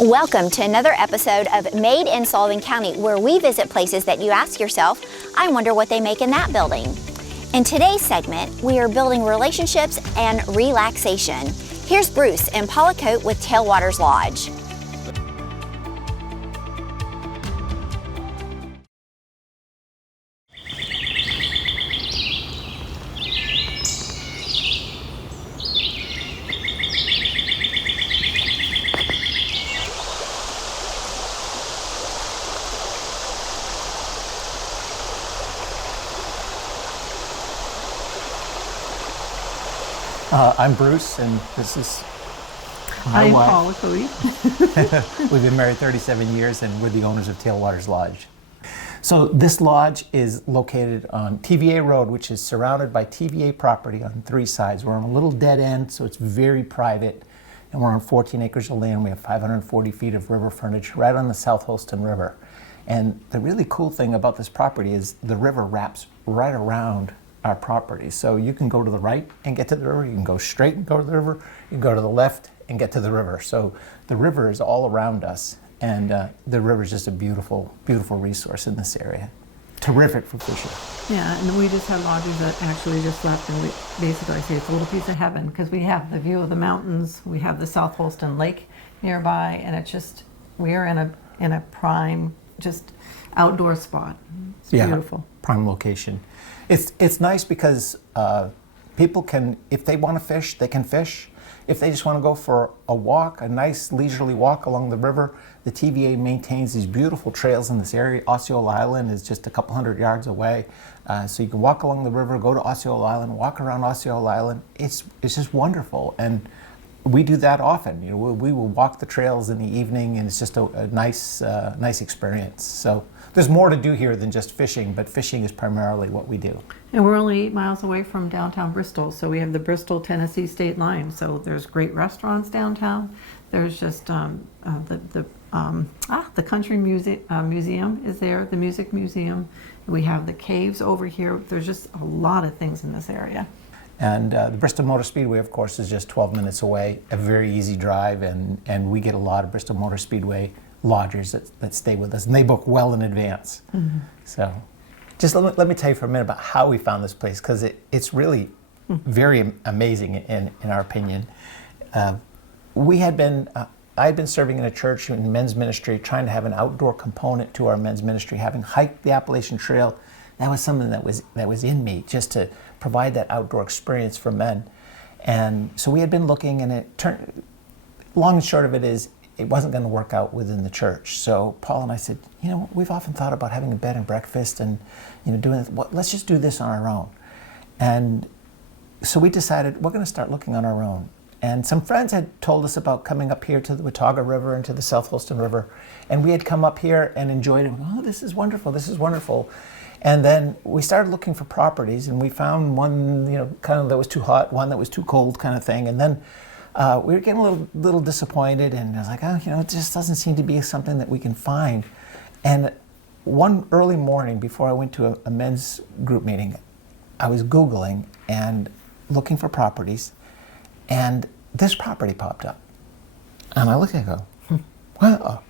Welcome to another episode of Made in Sullivan County, where we visit places that you ask yourself, I wonder what they make in that building. In today's segment, we are building relationships and relaxation. Here's Bruce in Pollicote with Tailwaters Lodge. I'm Bruce, and this is my I'm wife. Pollicote. We've been married 37 years, and we're the owners of Tailwaters Lodge. So this lodge is located on TVA Road, which is surrounded by TVA property on three sides. We're on a little dead end, so it's very private, and we're on 14 acres of land. We have 540 feet of river frontage right on the South Holston River. And the really cool thing about this property is the river wraps right around our property. So you can go to the right and get to the river, you can go straight and go to the river, you can go to the left and get to the river. So the river is all around us, and the river is just a beautiful, beautiful resource in this area. Terrific for fishing. Yeah, and we just have lodges that actually just left, and we basically say it's a little piece of heaven because we have the view of the mountains, we have the South Holston Lake nearby, and it's just, we are in a prime, just outdoor spot. It's beautiful. Prime location. It's nice because people can, if they want to fish, they can fish. If they just want to go for a walk, a nice leisurely walk along the river, the TVA maintains these beautiful trails in this area. Osceola Island is just a couple hundred yards away. So you can walk along the river, go to Osceola Island, walk around Osceola Island. It's just wonderful. And we do that often. You know, we will walk the trails in the evening, and it's just a nice experience. So there's more to do here than just fishing, but fishing is primarily what we do. And we're only 8 miles away from downtown Bristol, so we have the Bristol-Tennessee state line. So there's great restaurants downtown. There's just the Country Museum is there, the Music Museum. We have the caves over here. There's just a lot of things in this area. And the Bristol Motor Speedway, of course, is just 12 minutes away, a very easy drive, and we get a lot of Bristol Motor Speedway lodgers that stay with us, and they book well in advance. Mm-hmm. So just let me tell you for a minute about how we found this place, because it's really very amazing in our opinion. I had been serving in a church in men's ministry, trying to have an outdoor component to our men's ministry, having hiked the Appalachian Trail. That was something that was in me, just to provide that outdoor experience for men. And so we had been looking, and it turned, long and short of it is, it wasn't going to work out within the church. So Paul and I said, you know, we've often thought about having a bed and breakfast and, you know, doing this. Let's just do this on our own. And so we decided we're going to start looking on our own. And some friends had told us about coming up here to the Watauga River and to the South Holston River. And we had come up here and enjoyed it. Oh, this is wonderful. This is wonderful. And then we started looking for properties, and we found one, you know, kind of that was too hot, one that was too cold kind of thing. And then we were getting a little disappointed, and I was like, oh, you know, it just doesn't seem to be something that we can find. And one early morning before I went to a men's group meeting, I was Googling and looking for properties, and this property popped up. And I looked and I go, well,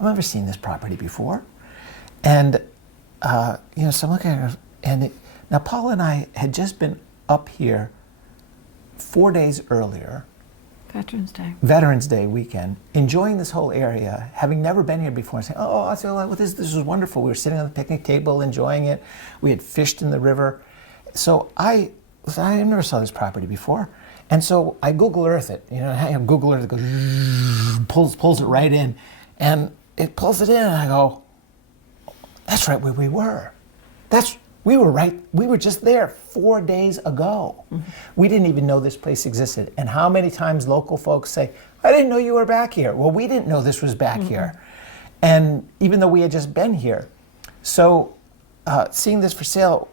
I've never seen this property before. And you know, so I'm looking at it, and now Paul and I had just been up here 4 days earlier, Veterans Day weekend, enjoying this whole area, having never been here before, and saying, oh, I feel like this is wonderful. We were sitting on the picnic table enjoying it. We had fished in the river. So I never saw this property before. And so I Google Earth it. You know, Google Earth, it goes, pulls it right in. And it pulls it in, and I go, that's right where we were. We were right. We were just there 4 days ago. Mm-hmm. We didn't even know this place existed. And how many times local folks say, I didn't know you were back here. Well, we didn't know this was back here. And even though we had just been here. So seeing this for sale,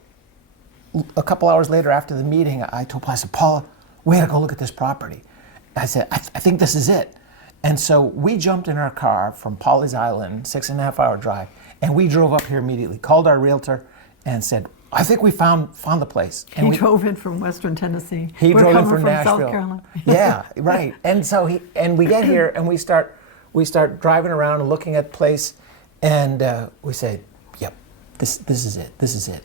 a couple hours later after the meeting, I told Paul, I said, Paula, we had to go look at this property. I said, I think this is it. And so we jumped in our car from Pawleys Island, 6.5 hour drive, and we drove up here immediately, called our realtor, and said, I think we found the place. And he drove in from Western Tennessee. He drove in from Nashville. South Carolina. Yeah, right. And so we get here and we start we start driving around and looking at the place, and we say, yep, this is it, this is it.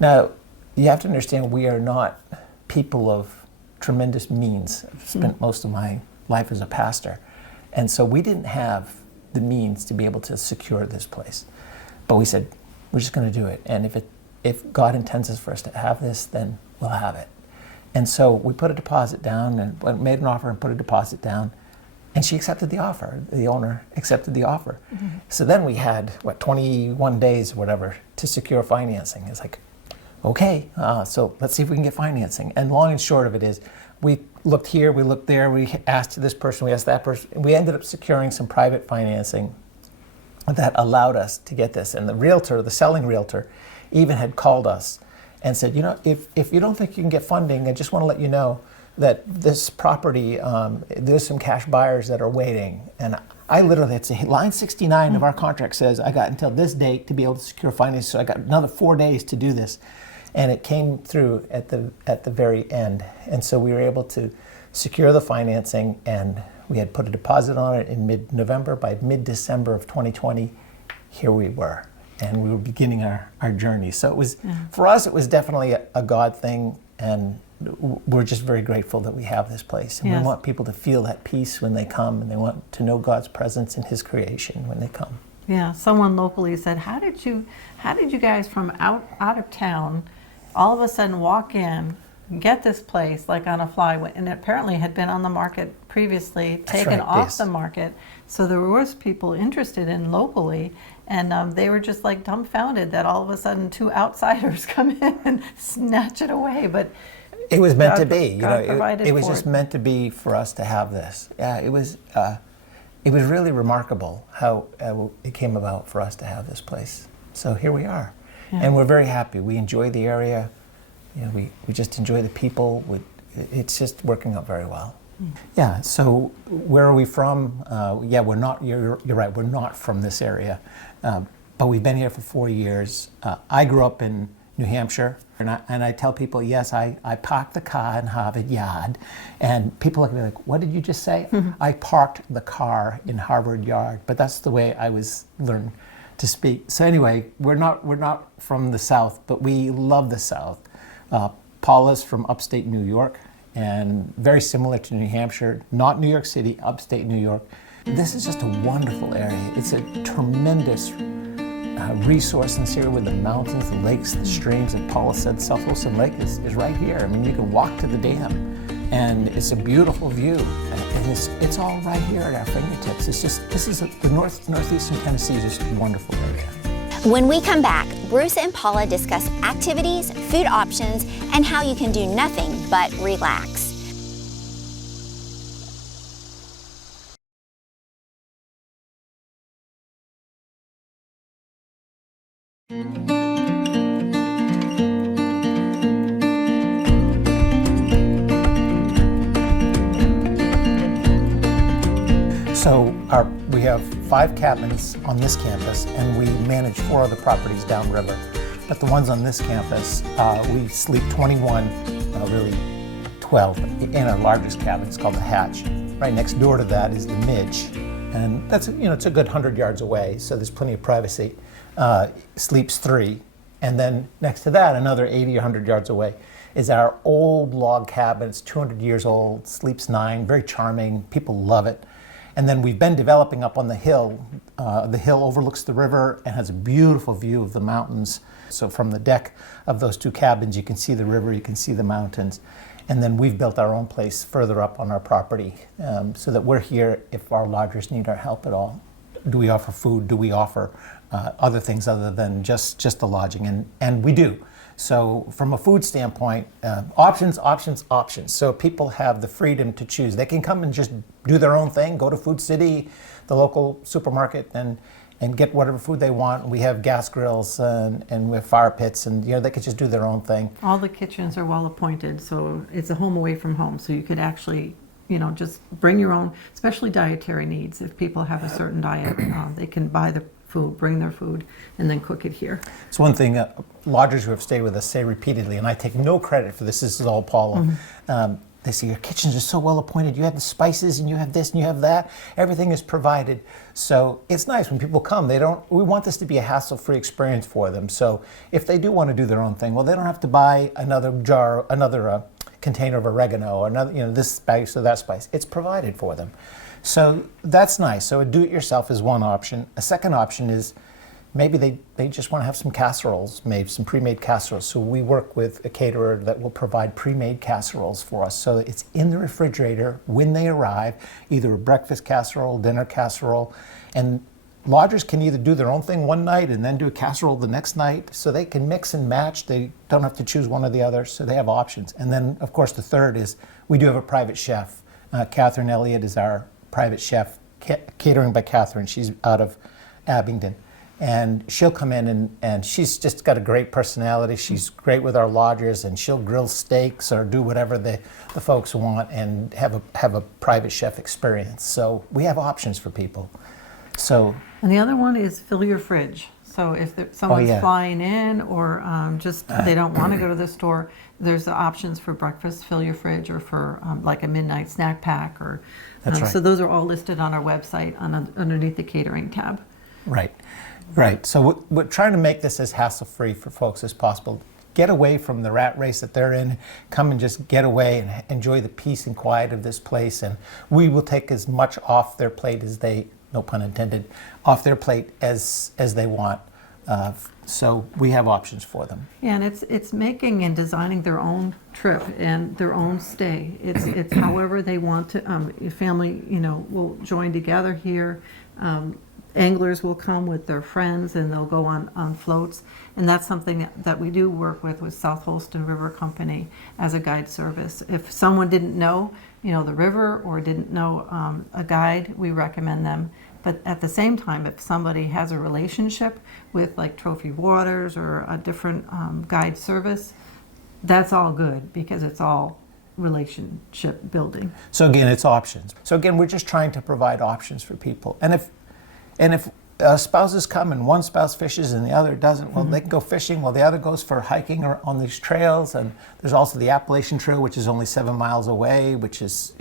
Now, you have to understand, we are not people of tremendous means. I've spent most of my life as a pastor, and so we didn't have the means to be able to secure this place. But we said, we're just going to do it, and if God intends us for us to have this, then we'll have it. And so we put a deposit down and made an offer and put a deposit down, and she accepted the offer. The owner accepted the offer. So then we had, 21 days or whatever to secure financing. It's like, okay, so let's see if we can get financing. And long and short of it is, we looked here, we looked there, we asked this person, we asked that person, and we ended up securing some private financing that allowed us to get this. And the realtor, the selling realtor, even had called us and said, if you don't think you can get funding, I just want to let you know that this property, there's some cash buyers that are waiting. And I literally, it's line 69 of our contract says I got until this date to be able to secure financing, so I got another 4 days to do this. And it came through at the very end. And so we were able to secure the financing, and we had put a deposit on it in mid-November. By mid-December of 2020, here we were. And we were beginning our journey. So it was, for us, it was definitely a God thing, and we're just very grateful that we have this place. And we want people to feel that peace when they come, and they want to know God's presence in His creation when they come. Yeah, someone locally said, how did you guys from out of town all of a sudden walk in, get this place like on a fly, and it apparently had been on the market previously, taken off the market. So there was people interested in locally, and they were just like dumbfounded that all of a sudden two outsiders come in and snatch it away. But it was meant to be. It was just meant to be for us to have this. Yeah, it was really remarkable how it came about for us to have this place. So here we are. And we're very happy. We enjoy the area. We just enjoy the people. It's just working out very well. Yeah, so where are we from? We're not, you're right, we're not from this area. But we've been here for 4 years. I grew up in New Hampshire, and I tell people, yes, I parked the car in Harvard Yard. And people look at me like, what did you just say? I parked the car in Harvard Yard. But that's the way I was learned to speak. So anyway, we're not from the South, but we love the South. Paula's from upstate New York, and very similar to New Hampshire, not New York City, upstate New York. This is just a wonderful area. It's a tremendous resource in this area with the mountains, the lakes, the streams. And Paula said South Holston Lake is right here. I mean, you can walk to the dam, and it's a beautiful view. And it's all right here at our fingertips. It's just, the northeastern Tennessee is just a wonderful area. When we come back, Bruce and Paula discuss activities, food options, and how you can do nothing but relax. So we have 5 cabins on this campus, and we manage 4 other properties downriver. But the ones on this campus, we sleep 21, really 12, in our largest cabin. It's called the Hatch. Right next door to that is the Midge, and that's it's a good 100 yards away, so there's plenty of privacy. Sleeps 3, and then next to that, another 80 or 100 yards away, is our old log cabin. It's 200 years old, sleeps 9, very charming. People love it. And then we've been developing up on the hill. The hill overlooks the river and has a beautiful view of the mountains. So from the deck of those 2 cabins, you can see the river, you can see the mountains. And then we've built our own place further up on our property, so that we're here if our lodgers need our help at all. Do we offer food? Do we offer other things other than just the lodging? And we do. So from a food standpoint, options. So people have the freedom to choose. They can come and just do their own thing, go to Food City, the local supermarket, and get whatever food they want. We have gas grills and we have fire pits, and they could just do their own thing. All the kitchens are well appointed, so it's a home away from home. So you could actually, just bring your own, especially dietary needs. If people have a certain diet, they can buy the food, bring their food, and then cook it here. It's one thing lodgers who have stayed with us say repeatedly, and I take no credit for this. This is all Paula. They say, your kitchens are so well appointed. You have the spices and you have this and you have that. Everything is provided. So it's nice when people come. We want this to be a hassle-free experience for them. So if they do want to do their own thing, well, they don't have to buy another container of oregano or another, this spice or that spice. It's provided for them. So that's nice. So a do-it-yourself is one option. A second option is maybe they just want to have some casseroles made, some pre-made casseroles. So we work with a caterer that will provide pre-made casseroles for us. So it's in the refrigerator when they arrive, either a breakfast casserole, dinner casserole. And lodgers can either do their own thing one night and then do a casserole the next night. So they can mix and match. They don't have to choose one or the other. So they have options. And then, of course, the third is we do have a private chef. Catherine Elliott is our private chef, catering by Catherine. She's out of Abingdon. And she'll come in and she's just got a great personality. She's great with our lodgers, and she'll grill steaks or do whatever the folks want and have a private chef experience. So we have options for people. So, and the other one is fill your fridge. So if someone's flying in or just they don't want to go to the store, there's the options for breakfast, fill your fridge, or for like a midnight snack pack. Or That's right. So those are all listed on our website underneath the catering tab. Right. Right. So we're trying to make this as hassle-free for folks as possible. Get away from the rat race that they're in. Come and just get away and enjoy the peace and quiet of this place. And we will take as much off their plate as they, no pun intended, off their plate as they want. So we have options for them. Yeah, and it's making and designing their own trip and their own stay. It's however they want to. Your family, will join together here. Anglers will come with their friends and they'll go on floats. And that's something that we do work with South Holston River Company as a guide service. If someone didn't know, the river or didn't know a guide, we recommend them. But at the same time, if somebody has a relationship with like Trophy Waters or a different guide service, that's all good because it's all relationship building. So again, it's options. So again, we're just trying to provide options for people. And if spouses come and one spouse fishes and the other doesn't, well, they can go fishing while the other goes for hiking or on these trails. And there's also the Appalachian Trail, which is only 7 miles away, which is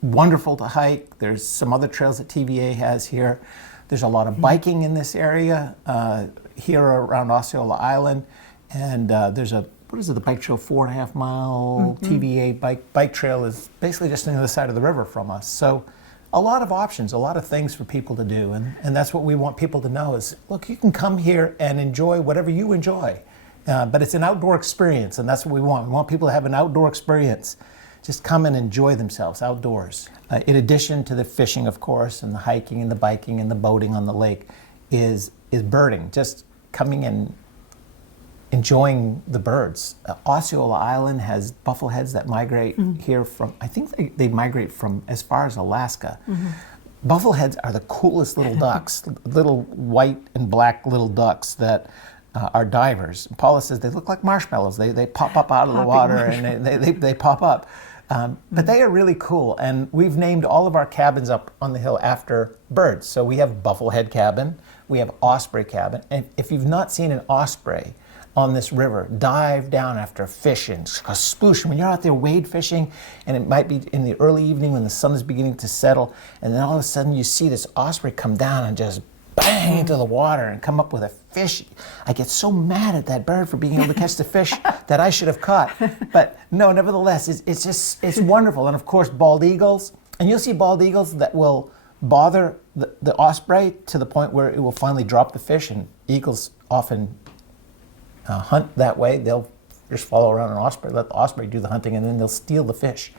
wonderful to hike. There's some other trails that TVA has here. There's a lot of biking in this area here around Osceola Island. And there's the bike trail, 4.5 mile TVA bike trail is basically just on the other side of the river from us. So a lot of options, a lot of things for people to do. And that's what we want people to know is, look, you can come here and enjoy whatever you enjoy. But it's an outdoor experience, and that's what we want. We want people to have an outdoor experience. Just come and enjoy themselves outdoors. In addition to the fishing, of course, and the hiking and the biking and the boating on the lake is birding, just coming and enjoying the birds. Osceola Island has buffleheads that migrate here from, I think they migrate from as far as Alaska. Buffleheads are the coolest little ducks, little white and black little ducks that are divers. Paula says they look like marshmallows. They pop up out of the water and they pop up. But they are really cool, and we've named all of our cabins up on the hill after birds. So we have Bufflehead Cabin, we have Osprey Cabin, and if you've not seen an osprey on this river, dive down after fishing, sploosh. When you're out there wade fishing, and it might be in the early evening when the sun is beginning to settle, and then all of a sudden you see this osprey come down and just bang into the water and come up with a fish. I get so mad at that bird for being able to catch the fish that I should have caught. But no, nevertheless, it's wonderful. And of course, bald eagles, and you'll see bald eagles that will bother the osprey to the point where it will finally drop the fish, and eagles often hunt that way. They'll just follow around an osprey, let the osprey do the hunting, and then they'll steal the fish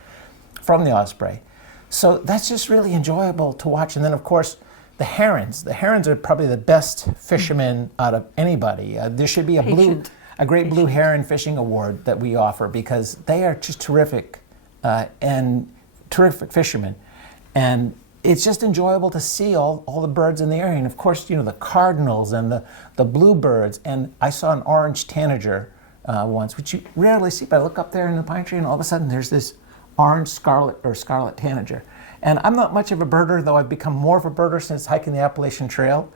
from the osprey. So that's just really enjoyable to watch. And then, of course, the herons. The herons are probably the best fishermen out of anybody. There should be a great blue heron fishing award that we offer because they are just terrific and terrific fishermen. And it's just enjoyable to see all the birds in the area. And of course, the cardinals and the bluebirds. And I saw an orange tanager once, which you rarely see, but I look up there in the pine tree and all of a sudden there's this orange scarlet tanager. And I'm not much of a birder, though I've become more of a birder since hiking the Appalachian Trail.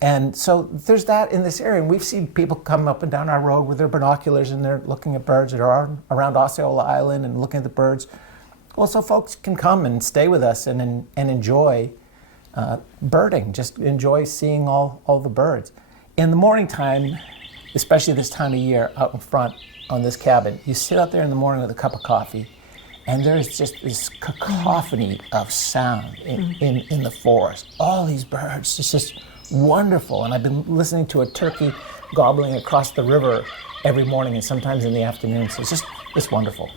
And so there's that in this area. And we've seen people come up and down our road with their binoculars and they're looking at birds that are around Osceola Island and looking at the birds. Well, so folks can come and stay with us and enjoy birding, just enjoy seeing all the birds. In the morning time, especially this time of year, out in front on this cabin, you sit out there in the morning with a cup of coffee, and there's just this cacophony of sound in the forest. All these birds, it's just wonderful. And I've been listening to a turkey gobbling across the river every morning and sometimes in the afternoon. So it's wonderful.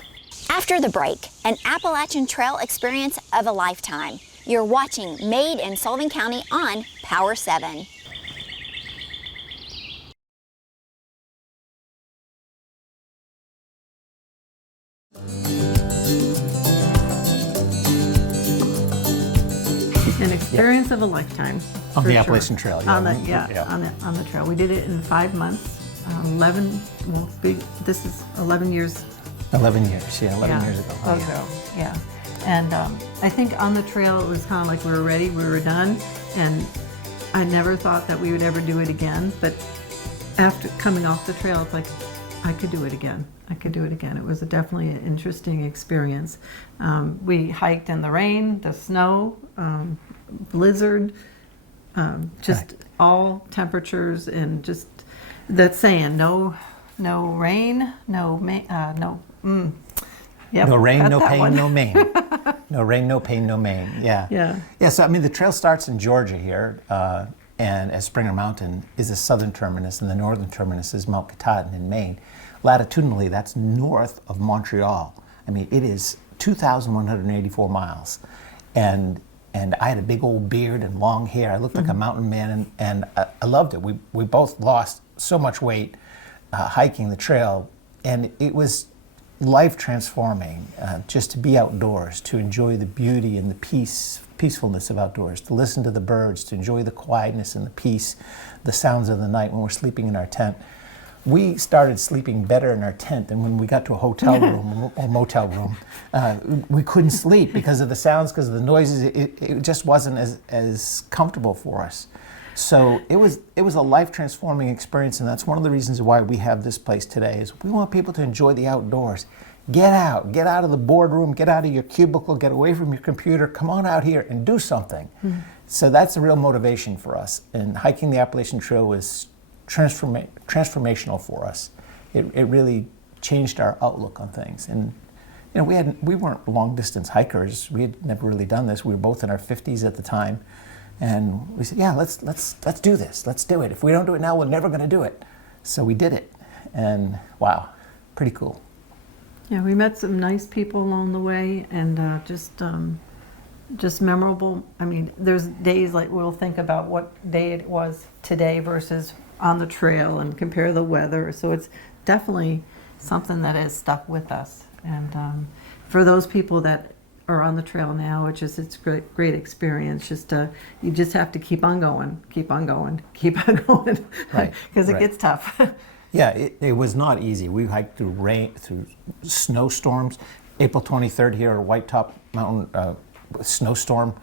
After the break, an Appalachian Trail experience of a lifetime. You're watching Made in Sullivan County on Power 7. An experience of a lifetime. On for the sure. Appalachian Trail, yeah. On the trail. We did it in 5 months. 11. Well, this is 11 years. 11 years, yeah, 11 years ago. Oh, Yeah. And I think on the trail it was kind of like we were ready, we were done, and I never thought that we would ever do it again. But after coming off the trail, it's like I could do it again. I could do it again. It was definitely an interesting experience. We hiked in the rain, the snow, blizzard, just all temperatures, and just that saying, no rain, Yep, No rain, got no that pain, one. no main. No rain, no pain, no main. Yeah. Yeah. So I mean, the trail starts in Georgia here, and as Springer Mountain is the southern terminus, and the northern terminus is Mount Katahdin in Maine. Latitudinally, that's north of Montreal. I mean, it is 2,184 miles, and I had a big old beard and long hair. I looked like a mountain man, and I loved it. We both lost so much weight hiking the trail, and it was life transforming just to be outdoors, to enjoy the beauty and the peacefulness of outdoors, to listen to the birds, to enjoy the quietness and the peace, the sounds of the night when we're sleeping in our tent. We started sleeping better in our tent than when we got to a hotel room or motel room. We couldn't sleep because of the sounds, because of the noises. It just wasn't as comfortable for us. So it was a life-transforming experience, and that's one of the reasons why we have this place today, is we want people to enjoy the outdoors. Get out of the boardroom, get out of your cubicle, get away from your computer, come on out here and do something. So that's a real motivation for us, and hiking the Appalachian Trail was transformational for us. It really changed our outlook on things. And you know, we weren't long-distance hikers. We had never really done this. We were both in our 50s at the time. And we said, yeah, let's do this. Let's do it. If we don't do it now, we're never going to do it. So we did it. And wow, pretty cool. Yeah, we met some nice people along the way, and just memorable. I mean, there's days like we'll think about what day it was today versus on the trail and compare the weather. So it's definitely something that has stuck with us. And for those people that are on the trail now, it's great experience. You just have to keep on going, Right. Because it gets tough. Yeah, it was not easy. We hiked through snowstorms. April 23rd here at White Top Mountain, snowstorm.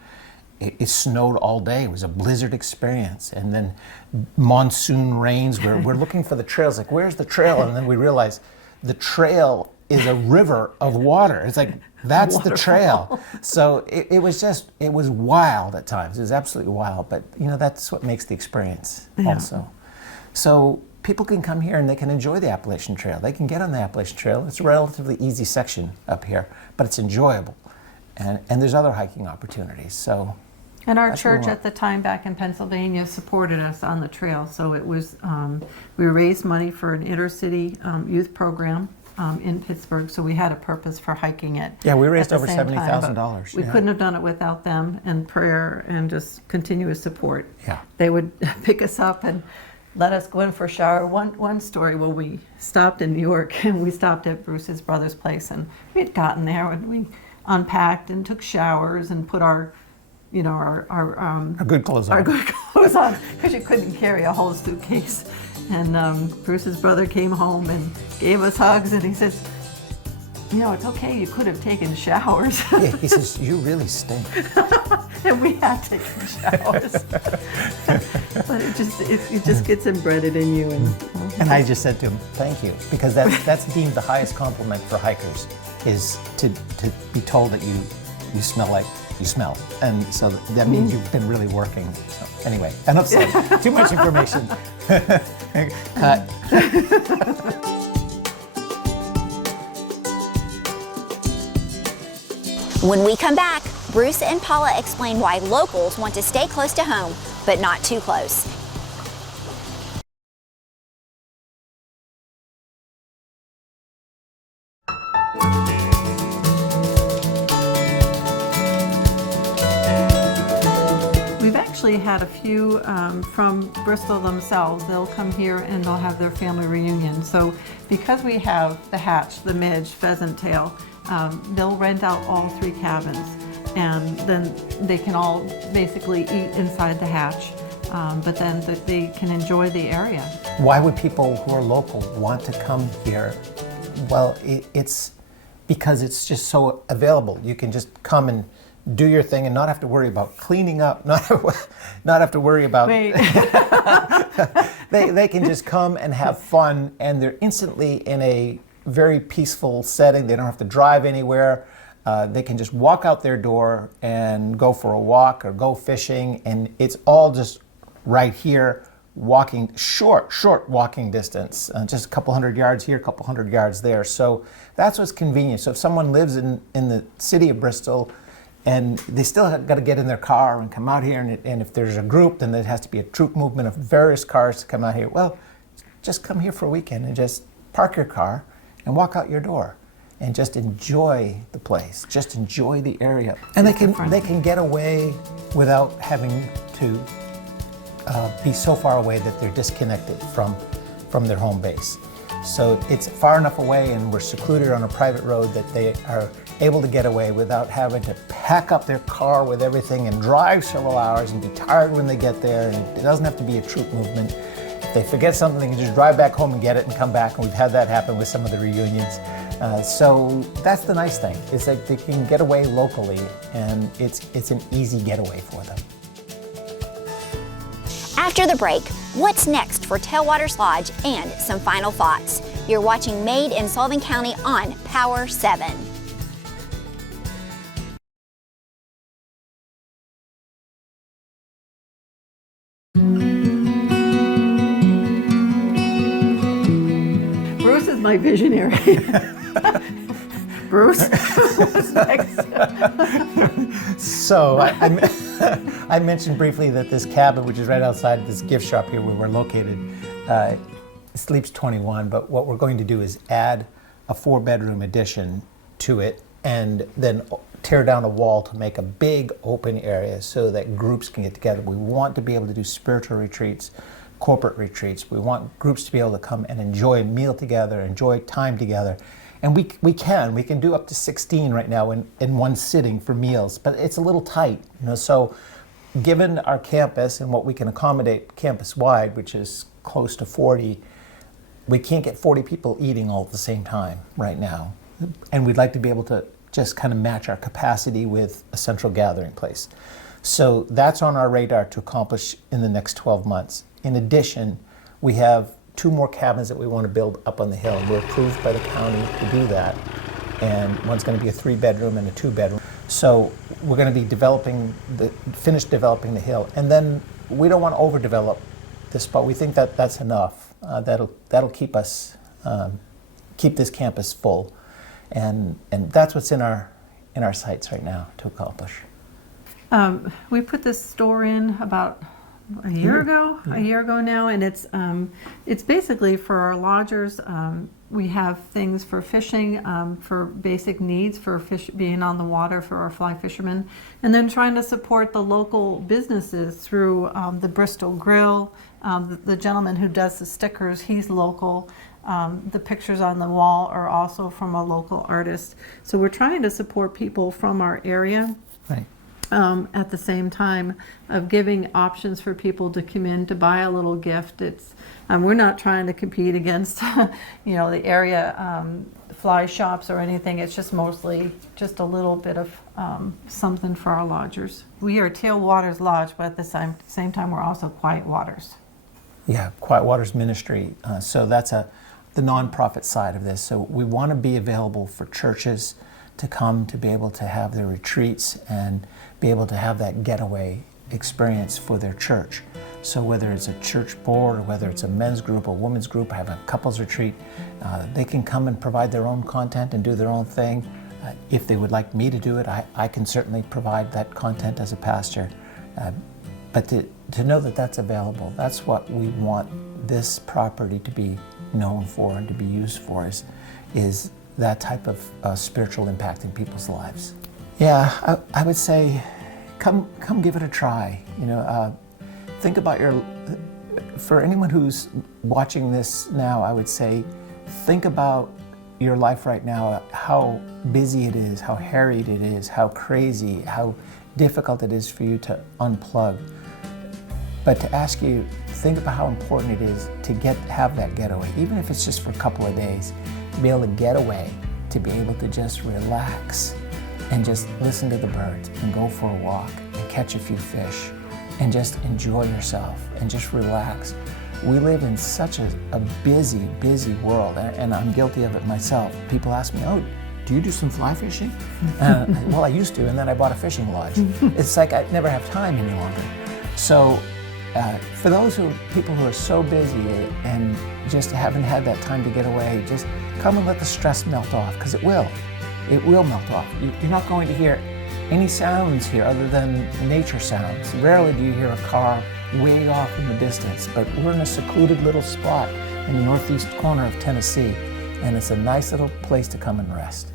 It snowed all day. It was a blizzard experience. And then monsoon rains. We're looking for the trails. Like, where's the trail? And then we realized the trail is a river of water. It's like, that's the trail. So it was wild at times. It was absolutely wild. But, you know, that's what makes the experience also. So people can come here and they can enjoy the Appalachian Trail. They can get on the Appalachian Trail. It's a relatively easy section up here, but it's enjoyable. And there's other hiking opportunities. So. And our church at the time back in Pennsylvania supported us on the trail. So it was, we raised money for an intercity youth program in Pittsburgh. So we had a purpose for hiking it. Yeah, we raised over $70,000. We couldn't have done it without them and prayer and just continuous support. Yeah. They would pick us up and let us go in for a shower. One story, well, we stopped in New York and we stopped at Bruce's brother's place, and we had gotten there and we unpacked and took showers and put our good clothes on. Our good clothes on, because you couldn't carry a whole suitcase. And Bruce's brother came home and gave us hugs, and he says, it's okay, you could have taken showers. Yeah, he says, you really stink. And we had taken showers. But it just gets embedded in you. And I just said to him, thank you, because that's deemed the highest compliment for hikers, is to be told that you smell like you smell. And so that means you've been really working. So anyway, enough said. Too much information. Cut. When we come back, Bruce and Paula explain why locals want to stay close to home, but not too close. We've actually had a few from Bristol themselves. They'll come here and they'll have their family reunion. So because we have the hatch, the midge, pheasant tail, they'll rent out all 3 cabins, and then they can all basically eat inside the hatch, but then they can enjoy the area. Why would people who are local want to come here? Well, it's because it's just so available. You can just come and do your thing and not have to worry about cleaning up, not have to worry about... they can just come and have fun, and they're instantly in a very peaceful setting. They don't have to drive anywhere. They can just walk out their door and go for a walk or go fishing, and it's all just right here, walking, short walking distance, just a couple hundred yards here, a couple hundred yards there. So that's what's convenient. So if someone lives in the city of Bristol and they still got to get in their car and come out here, and if there's a group, then there has to be a troop movement of various cars to come out here. Well, just come here for a weekend and just park your car and walk out your door and just enjoy the place, just enjoy the area. And they can get away without having to be so far away that they're disconnected from their home base. So it's far enough away, and we're secluded on a private road, that they are able to get away without having to pack up their car with everything and drive several hours and be tired when they get there. And it doesn't have to be a troop movement. If they forget something, they can just drive back home and get it and come back, and we've had that happen with some of the reunions. So that's the nice thing. It's like they can get away locally, and it's an easy getaway for them. After the break, what's next for Tailwaters Lodge and some final thoughts. You're watching Made in Sullivan County on Power 7. Bruce is my visionary. Bruce, what's next? So I mentioned briefly that this cabin, which is right outside this gift shop here where we're located, sleeps 21, but what we're going to do is add a 4-bedroom addition to it and then tear down a wall to make a big open area so that groups can get together. We want to be able to do spiritual retreats, corporate retreats. We want groups to be able to come and enjoy a meal together, enjoy time together. And we can do up to 16 right now in one sitting for meals, but it's a little tight, so given our campus and what we can accommodate campus-wide, which is close to 40, we can't get 40 people eating all at the same time right now. And we'd like to be able to just kind of match our capacity with a central gathering place. So that's on our radar to accomplish in the next 12 months. In addition, we have 2 more cabins that we want to build up on the hill. We're approved by the county to do that. And one's going to be a 3-bedroom and a 2-bedroom. So we're going to be finish developing the hill. And then we don't want to overdevelop this spot. We think that that's enough. That'll keep us, keep this campus full. And that's what's in our sights right now to accomplish. We put this store in about a year ago now, and it's basically for our lodgers. We have things for fishing, for basic needs for being on the water for our fly fishermen, and then trying to support the local businesses through the Bristol Grill. The gentleman who does the stickers, he's local. The pictures on the wall are also from a local artist. So we're trying to support people from our area. Right. At the same time of giving options for people to come in to buy a little gift. We're not trying to compete against, the area fly shops or anything. It's just mostly just a little bit of something for our lodgers. We are Tailwaters Lodge, but at the same time, we're also Quiet Waters. Yeah, Quiet Waters Ministry. So that's the nonprofit side of this. So we want to be available for churches to come to be able to have their retreats and be able to have that getaway experience for their church. So whether it's a church board or whether it's a men's group or women's group, have a couples retreat, they can come and provide their own content and do their own thing. If they would like me to do it, I can certainly provide that content as a pastor. But to know that that's available, that's what we want this property to be known for and to be used for, is that type of spiritual impact in people's lives. Yeah, I would say come give it a try. Think about for anyone who's watching this now, I would say think about your life right now, how busy it is, how harried it is, how crazy, how difficult it is for you to unplug. But to ask you, think about how important it is to have that getaway, even if it's just for a couple of days, to be able to get away, to be able to just relax and just listen to the birds and go for a walk and catch a few fish and just enjoy yourself and just relax. We live in such a busy, busy world, and I'm guilty of it myself. People ask me, oh, do you do some fly fishing? Well, I used to, and then I bought a fishing lodge. It's like I never have time any longer. So for those people who are so busy and just haven't had that time to get away, just come and let the stress melt off, because it will melt off. You're not going to hear any sounds here other than nature sounds. Rarely do you hear a car way off in the distance, but we're in a secluded little spot in the northeast corner of Tennessee, and it's a nice little place to come and rest.